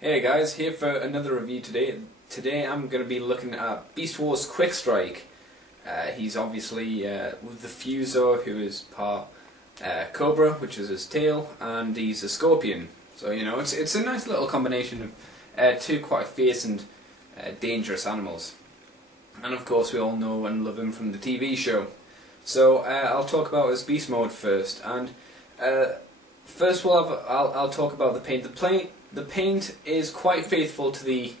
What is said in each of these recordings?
Hey guys, here for another review today. Today I'm going to be looking at Beast Wars Quickstrike. He's obviously with the fuzor, who is part cobra, which is his tail, and he's a scorpion. So you know, it's a nice little combination of two quite fierce and dangerous animals. And of course we all know and love him from the TV show. So I'll talk about his beast mode first, and first I'll talk about the paint. The paint is quite faithful to the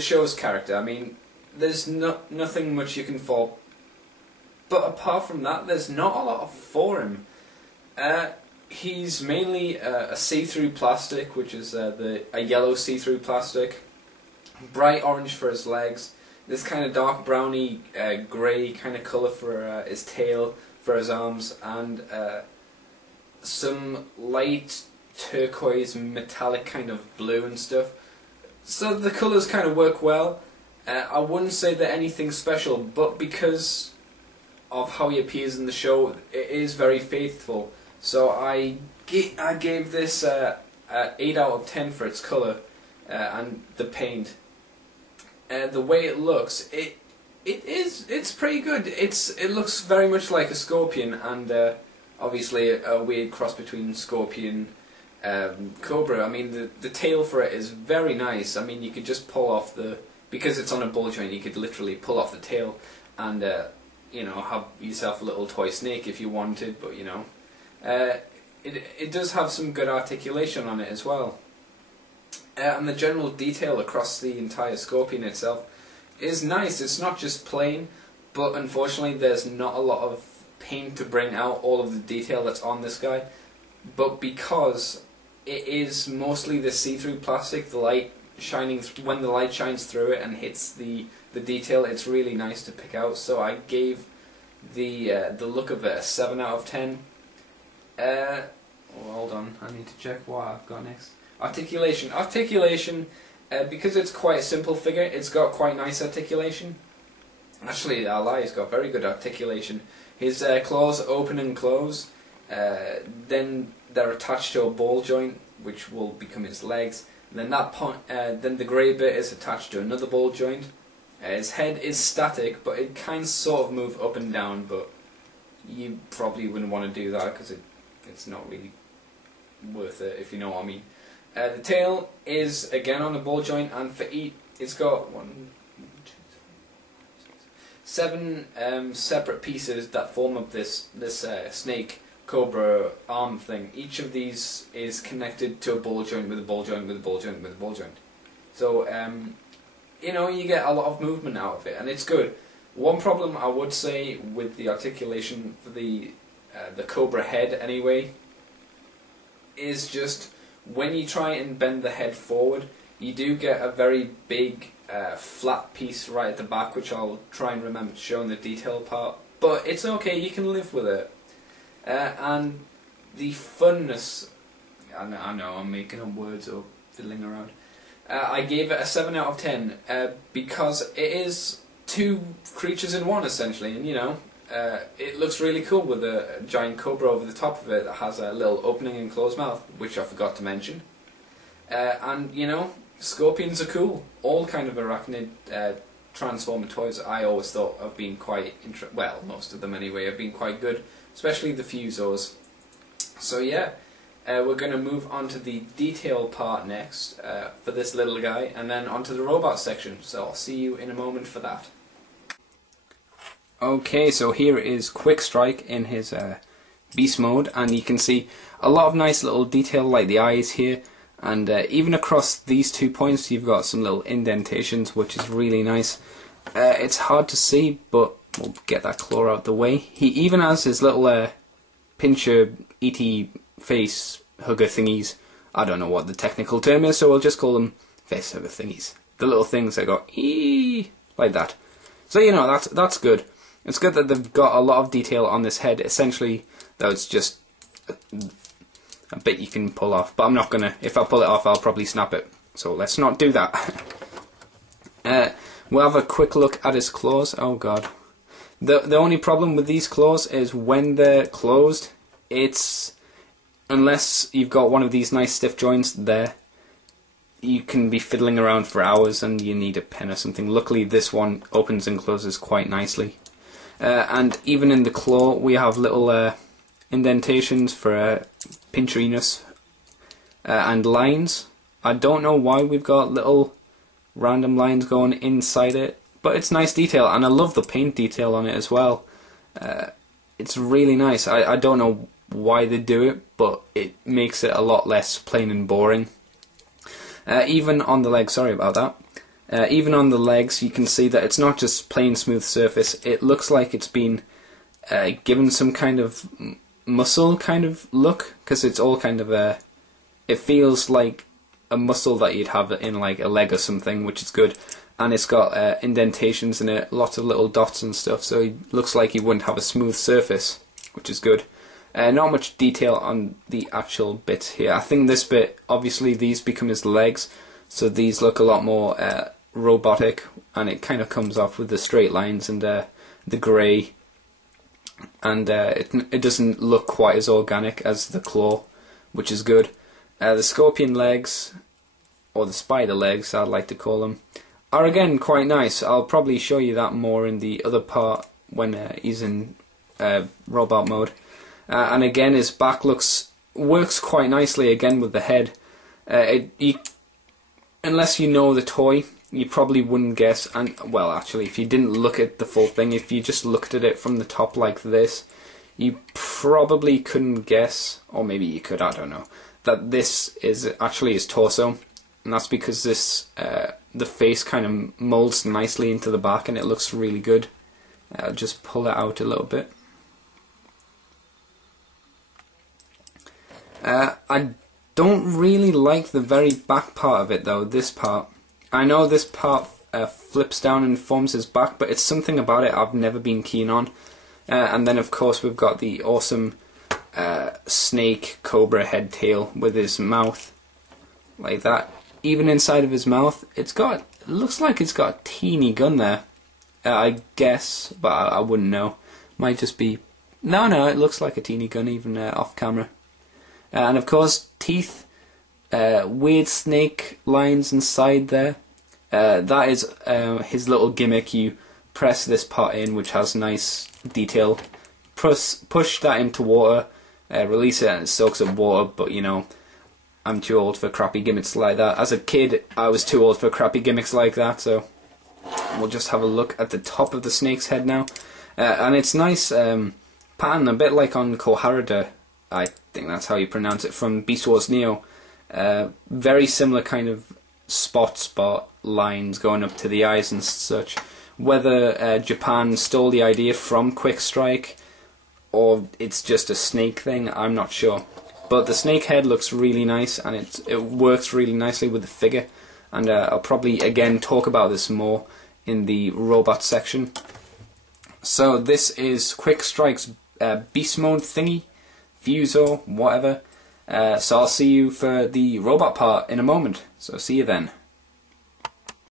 show's character. I mean, there's nothing much you can fault, but apart from that, there's not a lot for him. He's mainly a see-through plastic, which is a yellow see-through plastic. Bright orange for his legs. This kind of dark browny grey kind of colour for his tail, for his arms, and some light turquoise metallic kind of blue and stuff. So the colours kind of work well. I wouldn't say they're anything special, but because of how he appears in the show, it is very faithful. So I gave this 8 out of 10 for its colour and the paint. The way it looks, it's pretty good. It looks very much like a scorpion, and obviously a weird cross between scorpion cobra. I mean, the tail for it is very nice. I mean, you could just pull off because it's on a ball joint, you could literally pull off the tail and you know, have yourself a little toy snake if you wanted. But you know, it does have some good articulation on it as well. And the general detail across the entire scorpion itself is nice. It's not just plain, but unfortunately there's not a lot of paint to bring out all of the detail that's on this guy. But because it is mostly the see-through plastic, the light shining when the light shines through it and hits the detail, it's really nice to pick out. So I gave the look of it a 7 out of 10. Oh, hold on, I need to check what I've got next. Articulation, because it's quite a simple figure, it's got quite nice articulation. Actually, I lie, it's got very good articulation. His claws open and close, then they're attached to a ball joint, which will become his legs. And then then the grey bit is attached to another ball joint. His head is static, but it can sort of move up and down, but you probably wouldn't want to do that because it's not really worth it, if you know what I mean. The tail is again on a ball joint, and for each, it's got 7 separate pieces that form up this snake cobra arm thing. Each of these is connected to a ball joint with a ball joint with a ball joint with a ball joint. So you know, you get a lot of movement out of it, and it's good. One problem I would say with the articulation for the cobra head anyway is just when you try and bend the head forward, you do get a very big flat piece right at the back, which I'll try and remember to show in the detail part. But it's okay, you can live with it. And the funness, I know I'm making up words or fiddling around. I gave it a 7 out of 10 because it is 2 creatures in one essentially, and you know, it looks really cool with a giant cobra over the top of it that has a little opening and closed mouth, which I forgot to mention. And you know, scorpions are cool. All kind of arachnid transformer toys I always thought have been quite well, most of them anyway, have been quite good, especially the fuzors. So yeah, we're going to move on to the detail part next for this little guy, and then onto the robot section. So I'll see you in a moment for that. Okay, so here is Quickstrike in his beast mode, and you can see a lot of nice little detail like the eyes here, and even across these 2 points you've got some little indentations, which is really nice. It's hard to see, but we'll get that claw out the way. He even has his little pincher, E.T. face hugger thingies. I don't know what the technical term is, so we'll just call them face hugger thingies. The little things that go ee like that. So you know, that's good. It's good that they've got a lot of detail on this head. Essentially, though, it's just a bit you can pull off. But I'm not gonna. If I pull it off, I'll probably snap it. So let's not do that. We'll have a quick look at his claws. Oh god. The only problem with these claws is when they're closed, it's unless you've got one of these nice stiff joints there, you can be fiddling around for hours and you need a pen or something. Luckily this one opens and closes quite nicely. And even in the claw we have little indentations for Prt1 and lines. I don't know why we've got little random lines going inside it, but it's nice detail, and I love the paint detail on it as well. It's really nice. I don't know why they do it, but it makes it a lot less plain and boring. Even on the legs, sorry about that. Even on the legs, you can see that it's not just plain smooth surface. It looks like it's been given some kind of muscle kind of look, because it's all kind of it feels like a muscle that you'd have in like a leg or something, which is good. And it's got indentations in it, lots of little dots and stuff, so it looks like you wouldn't have a smooth surface, which is good. Not much detail on the actual bits here. I think this bit, obviously these become his legs, so these look a lot more robotic, and it kind of comes off with the straight lines and the grey, and it doesn't look quite as organic as the claw, which is good. The scorpion legs, or the spider legs I'd like to call them, are again quite nice. I'll probably show you that more in the other part when he's in robot mode. And again, his back works quite nicely again with the head. Unless you know the toy, you probably wouldn't guess. And well, actually, if you didn't look at the full thing, if you just looked at it from the top like this, you probably couldn't guess, or maybe you could, I don't know, that this is actually his torso. And that's because this the face kind of molds nicely into the back, and it looks really good. I'll just pull it out a little bit. I don't really like the very back part of it though, this part. I know this part flips down and forms his back, but it's something about it I've never been keen on. And then of course we've got the awesome snake cobra head tail with his mouth like that. Even inside of his mouth, it looks like it's got a teeny gun there. I guess, but I wouldn't know. Might just be... No, it looks like a teeny gun even off camera. And of course, teeth, weird snake lines inside there. That is his little gimmick. You press this part in, which has nice detail. Push that into water, release it, and it soaks up water. But you know, I'm too old for crappy gimmicks like that. As a kid, I was too old for crappy gimmicks like that. So we'll just have a look at the top of the snake's head now, and it's nice pattern, a bit like on Koharada. I think that's how you pronounce it, from Beast Wars Neo. Very similar kind of spot lines going up to the eyes and such. Whether Japan stole the idea from Quickstrike or it's just a snake thing, I'm not sure. But the snake head looks really nice, and it works really nicely with the figure. And I'll probably again talk about this more in the robot section. So this is Quickstrike's beast mode thingy. Fuzor, whatever. So I'll see you for the robot part in a moment. So see you then.